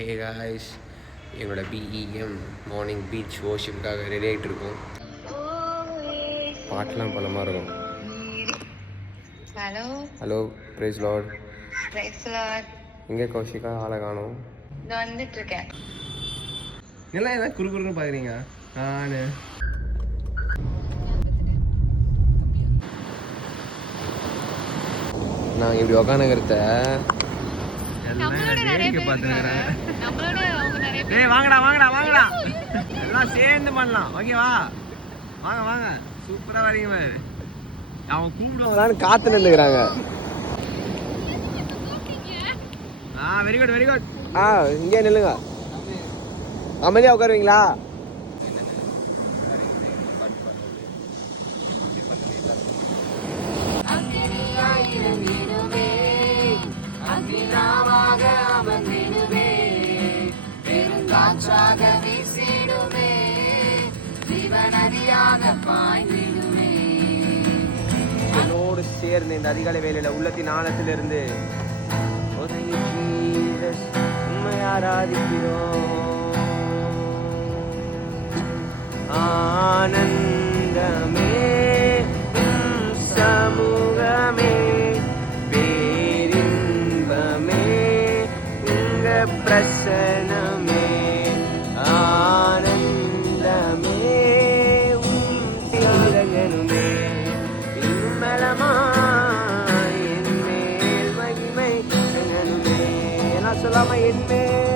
ஹே guys, எங்களோட BEM morning beach ஓஷிப்புக்காக ready ஆகிட்டு இருக்கோம். பாட்டெலாம் பலமாக இருக்கும். Hello hello, praise Lord. Praise Lord. எங்கே கௌஷிகா? ஆளை காணோம். நான் வந்துட்டு இருக்கேன். எல்லாம் ஏதாவது குறுக்குறுன்னு பார்க்குறீங்க? நான் இப்படி உக்காந்துக்கிறத வாங்கடா வாங்கடா வாங்கடா, எல்லாம் சேர்ந்து பண்ணலாம். ஓகேவா? வாங்க வாங்க, சூப்பரா வரீங்க. அவன் கூப்பிடுவாங்களான்னு காத்து நின்றுக்கிறாங்க. Very good very good. இங்கே நில்லுங்க, அமைதியா உட்காருவீங்களா? என்னோடு சேர்ந்து இந்த அதிகாலை வேலையில உள்ளத்தின் ஆழத்திலிருந்து உண்மை ஆராதிக்கிறோம். ஆனந்தமே சமூகமே பேரின்பமே உங்க பிரசனமே. ஆனந்தமே தீரகனுமே இம்மலமாய் என் மேல் மகிமை எங்கனுமே. எல்லாம் சொல்லாம என் மேல்